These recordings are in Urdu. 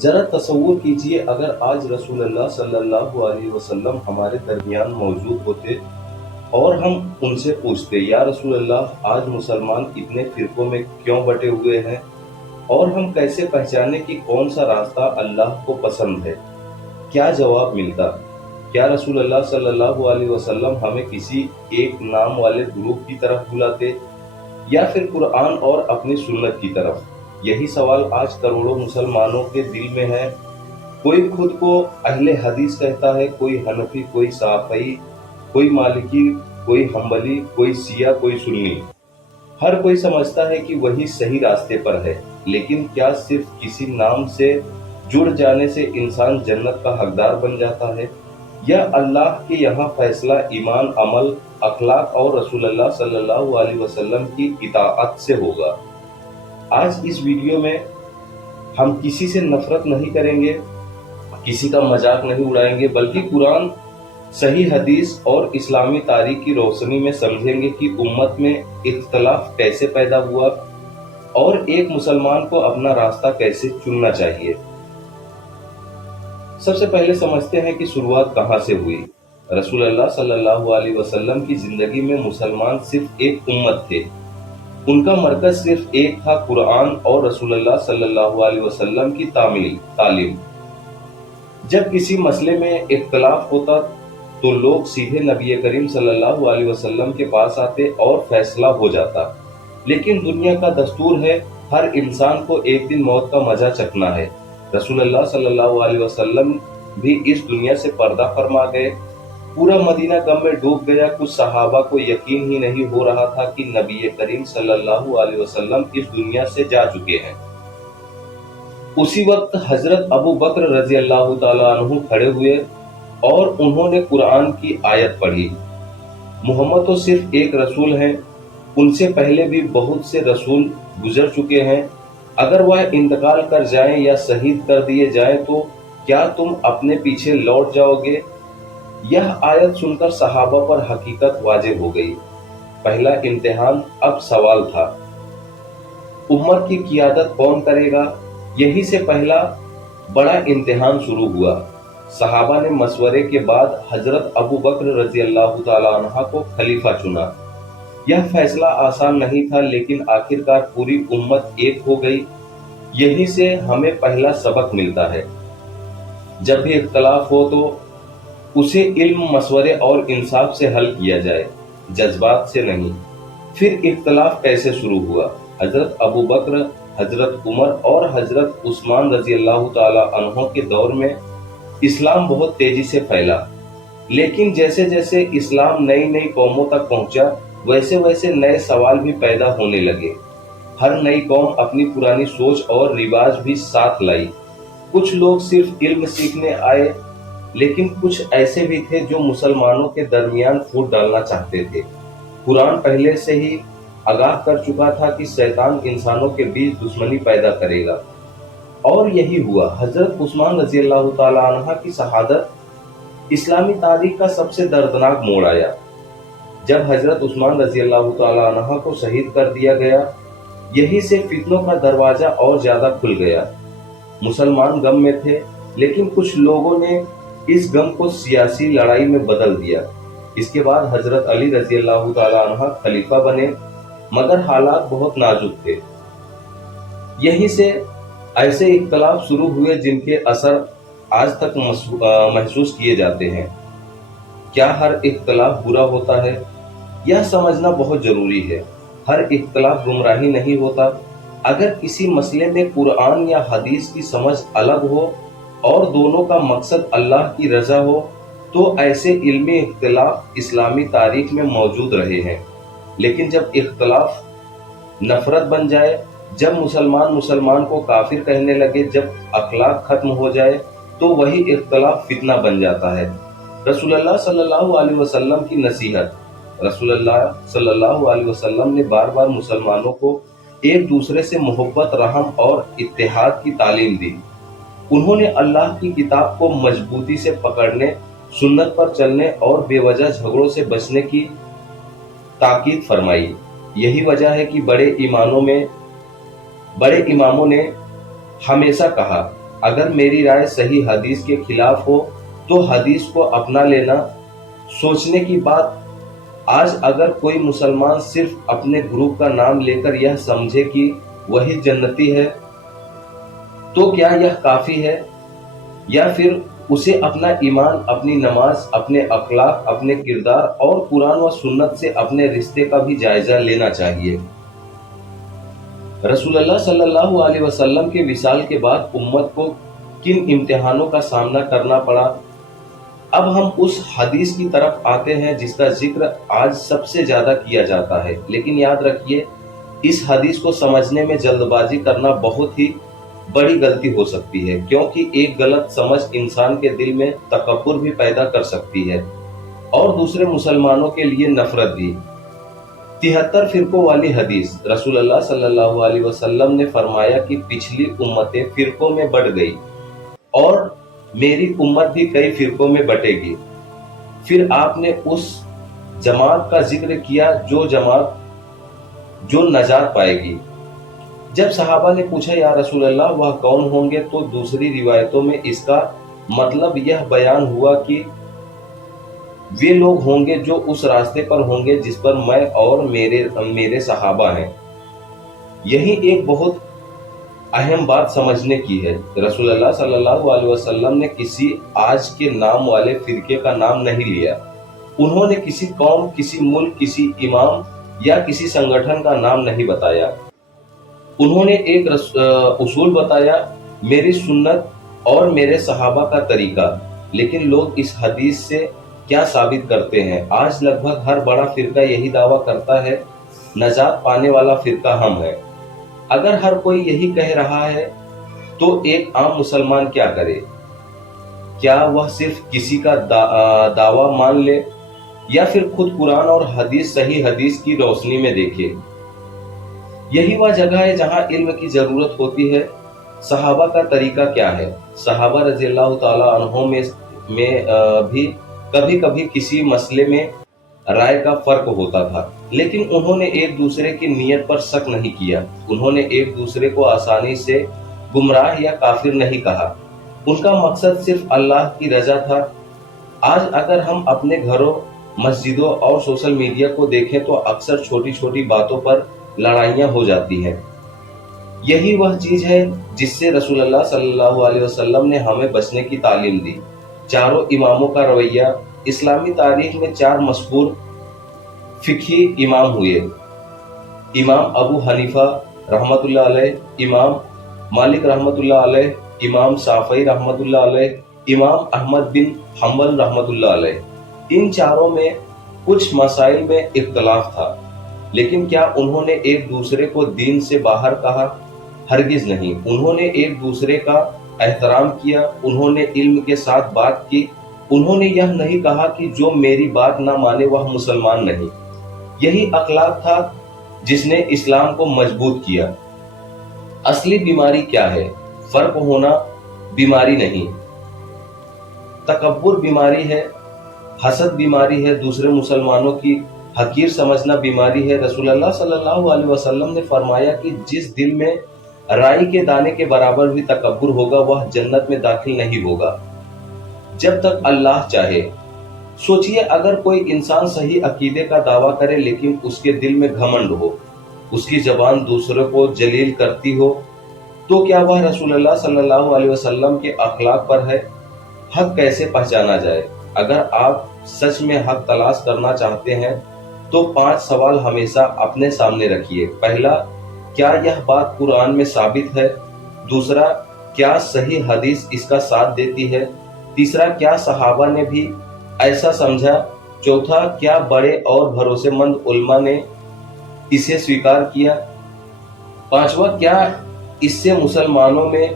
ذرا تصور کیجئے اگر آج رسول اللہ صلی اللہ علیہ وسلم ہمارے درمیان موجود ہوتے اور ہم ان سے پوچھتے، یا رسول اللہ آج مسلمان اتنے فرقوں میں کیوں بٹے ہوئے ہیں، اور ہم کیسے پہچانے کہ کون سا راستہ اللہ کو پسند ہے؟ کیا جواب ملتا؟ کیا رسول اللہ صلی اللہ علیہ وسلم ہمیں کسی ایک نام والے گروپ کی طرف بلاتے، یا پھر قرآن اور اپنی سنت کی طرف؟ یہی سوال آج کروڑوں مسلمانوں کے دل میں ہے۔ کوئی خود کو اہل حدیث کہتا ہے، کوئی حنفی، کوئی شافعی، کوئی مالکی، کوئی حنبلی، کوئی شیعہ، کوئی سنی۔ ہر کوئی سمجھتا ہے کہ وہی صحیح راستے پر ہے، لیکن کیا صرف کسی نام سے جڑ جانے سے انسان جنت کا حقدار بن جاتا ہے، یا اللہ کے یہاں فیصلہ ایمان، عمل، اخلاق اور رسول اللہ صلی اللہ علیہ وسلم کی اطاعت سے ہوگا؟ آج اس ویڈیو میں ہم کسی سے نفرت نہیں کریں گے، کسی کا مذاق نہیں اڑائیں گے، بلکہ قرآن، صحیح حدیث اور اسلامی تاریخ کی روشنی میں سمجھیں گے کہ امت میں اختلاف کیسے پیدا ہوا اور ایک مسلمان کو اپنا راستہ کیسے چننا چاہیے۔ سب سے پہلے سمجھتے ہیں کہ شروعات کہاں سے ہوئی۔ رسول اللہ صلی اللہ علیہ وسلم کی زندگی میں مسلمان صرف ایک امت تھے۔ ان کا مرکز صرف ایک تھا، قرآن اور رسول اللہ صلی اللہ علیہ وسلم کی تعلیم۔ جب کسی مسئلے میں اختلاف ہوتا تو لوگ سیدھے نبی کریم صلی اللہ علیہ وسلم کے پاس آتے اور فیصلہ ہو جاتا۔ لیکن دنیا کا دستور ہے، ہر انسان کو ایک دن موت کا مزہ چکھنا ہے۔ رسول اللہ صلی اللہ علیہ وسلم بھی اس دنیا سے پردہ فرما گئے۔ پورا مدینہ غم میں ڈوب گیا۔ کچھ صحابہ کو یقین ہی نہیں ہو رہا تھا کہ نبی کریم صلی اللہ علیہ وسلم اس دنیا سے جا چکے ہیں۔ اسی وقت حضرت ابو بکر رضی اللہ تعالیٰ عنہ کھڑے ہوئے اور انہوں نے قرآن کی آیت پڑھی، محمد تو صرف ایک رسول ہیں، ان سے پہلے بھی بہت سے رسول گزر چکے ہیں، اگر وہ انتقال کر جائیں یا شہید کر دیے جائیں تو کیا تم اپنے پیچھے لوٹ جاؤ گے؟ یہ آیت سن کر صحابہ پر حقیقت واضح ہو گئی۔ پہلا امتحان اب سوال تھا، امت کی قیادت کون کرے گا؟ یہی سے پہلا بڑا امتحان شروع ہوا۔ صحابہ نے مشورے کے بعد حضرت ابو بکر رضی اللہ تعالی عنہ کو خلیفہ چنا۔ یہ فیصلہ آسان نہیں تھا، لیکن آخرکار پوری امت ایک ہو گئی۔ یہی سے ہمیں پہلا سبق ملتا ہے، جب بھی اختلاف ہو تو اسے علم، مشورے اور انصاف سے حل کیا جائے، جذبات سے نہیں۔ پھر اختلاف کیسے شروع ہوا؟ حضرت ابو بکر، حضرت عمر اور حضرت عثمان رضی اللہ تعالی عنہ کے دور میں اسلام بہت تیزی سے پھیلا، لیکن جیسے جیسے اسلام نئی نئی قوموں تک پہنچا، ویسے ویسے نئے سوال بھی پیدا ہونے لگے۔ ہر نئی قوم اپنی پرانی سوچ اور رواج بھی ساتھ لائی۔ کچھ لوگ صرف علم سیکھنے آئے، لیکن کچھ ایسے بھی تھے جو مسلمانوں کے درمیان پھوٹ ڈالنا چاہتے تھے۔ قرآن پہلے سے ہی آگاہ کر چکا تھا کہ شیطان انسانوں کے بیچ دشمنی پیدا کرے گا، اور یہی ہوا۔ حضرت عثمان رضی اللہ تعالی عنہ کی شہادت اسلامی تاریخ کا سب سے دردناک موڑ آیا۔ جب حضرت عثمان رضی اللہ تعالی عنہ کو شہید کر دیا گیا، یہی سے فتنوں کا دروازہ اور زیادہ کھل گیا۔ مسلمان غم میں تھے، لیکن کچھ لوگوں نے اس غم کو سیاسی لڑائی میں بدل دیا۔ اس کے بعد حضرت علی رضی اللہ تعالی عنہ خلیفہ بنے، مگر حالات بہت نازک تھے۔ یہی سے ایسے اختلاف شروع ہوئے جن کے اثر آج تک محسوس کیے جاتے ہیں۔ کیا ہر اختلاف برا ہوتا ہے؟ یہ سمجھنا بہت ضروری ہے۔ ہر اختلاف گمراہی نہیں ہوتا۔ اگر کسی مسئلے میں قرآن یا حدیث کی سمجھ الگ ہو اور دونوں کا مقصد اللہ کی رضا ہو تو ایسے علمی اختلاف اسلامی تاریخ میں موجود رہے ہیں۔ لیکن جب اختلاف نفرت بن جائے، جب مسلمان کو کافر کہنے لگے، جب اخلاق ختم ہو جائے تو وہی اختلاف فتنہ بن جاتا ہے۔ رسول اللہ صلی اللہ علیہ وسلم کی نصیحت۔ رسول اللہ صلی اللہ علیہ وسلم نے بار بار مسلمانوں کو ایک دوسرے سے محبت، رحم اور اتحاد کی تعلیم دی۔ انہوں نے اللہ کی کتاب کو مضبوطی سے پکڑنے، سنت پر چلنے اور بے وجہ جھگڑوں سے بچنے کی تاکید فرمائی۔ یہی وجہ ہے کہ بڑے اماموں نے ہمیشہ کہا، اگر میری رائے صحیح حدیث کے خلاف ہو تو حدیث کو اپنا لینا سوچنے کی بات۔ آج اگر کوئی مسلمان صرف اپنے گروپ کا نام لے کر یہ سمجھے کہ وہی جنتی ہے تو کیا یہ کافی ہے، یا پھر اسے اپنا ایمان، اپنی نماز، اپنے اخلاق، اپنے کردار اور قرآن و سنت سے اپنے رشتے کا بھی جائزہ لینا چاہیے۔ رسول اللہ صلی اللہ علیہ وسلم کے وصال کے بعد امت کو کن امتحانوں کا سامنا کرنا پڑا، اب ہم اس حدیث کی طرف آتے ہیں جس کا ذکر آج سب سے زیادہ کیا جاتا ہے۔ لیکن یاد رکھیے، اس حدیث کو سمجھنے میں جلد بازی کرنا بہت ہی بڑی غلطی ہو سکتی ہے، کیونکہ ایک غلط سمجھ انسان کے دل میں تکبر بھی پیدا کر سکتی ہے اور دوسرے مسلمانوں کے لیے نفرت بھی۔ 73 فرقوں والی حدیث۔ رسول اللہ صلی اللہ علیہ وسلم نے فرمایا کہ پچھلی امتیں فرقوں میں بٹ گئی اور میری امت بھی کئی فرقوں میں بٹے گی۔ پھر آپ نے اس جماعت کا ذکر کیا جو نجات پائے گی۔ جب صحابہ نے پوچھا یا رسول اللہ وہ کون ہوں گے، تو دوسری روایتوں میں اس کا مطلب یہ بیان ہوا کہ وہ لوگ ہوں گے جو اس راستے پر ہوں گے جس پر میں اور میرے صحابہ ہیں۔ یہی ایک بہت اہم بات سمجھنے کی ہے۔ رسول اللہ صلی اللہ علیہ وسلم نے کسی آج کے نام والے فرقے کا نام نہیں لیا۔ انہوں نے کسی قوم، کسی ملک، کسی امام یا کسی سنگٹھن کا نام نہیں بتایا۔ انہوں نے ایک اصول بتایا، میری سنت اور میرے صحابہ کا طریقہ۔ لیکن لوگ اس حدیث سے کیا ثابت کرتے ہیں؟ آج لگ بھگ ہر بڑا فرقہ یہی دعویٰ کرتا ہے، نجات پانے والا فرقہ ہم ہیں۔ اگر ہر کوئی یہی کہہ رہا ہے تو ایک عام مسلمان کیا کرے؟ کیا وہ صرف کسی کا دعویٰ مان لے یا پھر خود قرآن اور صحیح حدیث کی روشنی میں دیکھے؟ یہی وہ جگہ ہے جہاں علم کی ضرورت ہوتی ہے۔ صحابہ کا طریقہ کیا ہے؟ صحابہ رضی اللہ تعالیٰ عنہم میں بھی کبھی کبھی کسی مسئلے میں رائے کا فرق ہوتا تھا، لیکن انہوں نے ایک دوسرے کی نیت پر شک نہیں کیا۔ انہوں نے ایک دوسرے کو آسانی سے گمراہ یا کافر نہیں کہا۔ ان کا مقصد صرف اللہ کی رضا تھا۔ آج اگر ہم اپنے گھروں، مسجدوں اور سوشل میڈیا کو دیکھیں تو اکثر چھوٹی چھوٹی باتوں پر لڑائیاں ہو جاتی ہیں۔ یہی وہ چیز ہے جس سے رسول اللہ صلی اللہ علیہ وسلم نے ہمیں بچنے کی تعلیم دی۔ چاروں اماموں کا رویہ۔ اسلامی تاریخ میں 4 مشہور فقہی امام ہوئے: امام ابو حنیفہ رحمۃ اللہ علیہ، امام مالک رحمۃ اللہ علیہ، امام شافعی رحمۃ اللہ علیہ، امام احمد بن حنبل رحمۃ اللہ علیہ۔ ان چاروں میں کچھ مسائل میں اختلاف تھا، لیکن کیا انہوں نے ایک دوسرے کو دین سے باہر کہا؟ ہرگز نہیں۔ انہوں نے ایک دوسرے کا احترام کیا، انہوں نے علم کے ساتھ بات کی۔ انہوں نے یہ نہیں کہا کہ جو میری بات نہ مانے وہ مسلمان نہیں۔ یہی اخلاق تھا جس نے اسلام کو مضبوط کیا۔ اصلی بیماری کیا ہے؟ فرق ہونا بیماری نہیں، تکبر بیماری ہے، حسد بیماری ہے، دوسرے مسلمانوں کی حقیر سمجھنا بیماری ہے۔ رسول اللہ صلی اللہ علیہ وسلم نے فرمایا کہ جس دل میں رائی کے دانے کے برابر بھی تکبر ہوگا وہ جنت میں داخل نہیں ہوگا جب تک اللہ چاہے۔ سوچئے، اگر کوئی انسان صحیح عقیدے کا دعویٰ کرے لیکن اس کے دل میں گھمنڈ ہو، اس کی زبان دوسروں کو جلیل کرتی ہو، تو کیا وہ رسول اللہ صلی اللہ علیہ وسلم کے اخلاق پر ہے؟ حق کیسے پہچانا جائے؟ اگر آپ سچ میں حق تلاش کرنا چاہتے ہیں تو 5 سوال ہمیشہ اپنے سامنے رکھیے۔ پہلا، کیا یہ بات قرآن میں ثابت ہے؟ دوسرا، کیا صحیح حدیث اس کا ساتھ دیتی ہے؟ تیسرا، کیا صحابہ نے بھی ایسا سمجھا؟ چوتھا، کیا بڑے اور بھروسے مند علماء نے اسے سویکار کیا؟ پانچواں، کیا اس سے مسلمانوں میں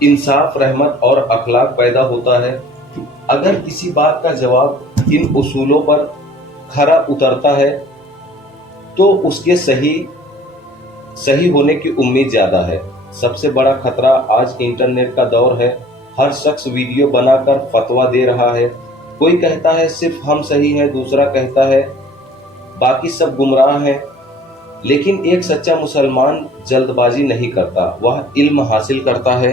انصاف، رحمت اور اخلاق پیدا ہوتا ہے؟ اگر کسی بات کا جواب ان اصولوں پر کھرا اترتا ہے تو اس کے صحیح ہونے کی امید زیادہ ہے۔ سب سے بڑا خطرہ آج انٹرنیٹ کا دور ہے۔ ہر شخص ویڈیو بنا کر فتویٰ دے رہا ہے۔ کوئی کہتا ہے صرف ہم صحیح ہیں، دوسرا کہتا ہے باقی سب گمراہ ہیں۔ لیکن ایک سچا مسلمان جلد بازی نہیں کرتا، وہ علم حاصل کرتا ہے،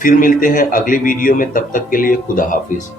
پھر ملتے ہیں اگلی ویڈیو میں، تب تک کے لیے خدا حافظ۔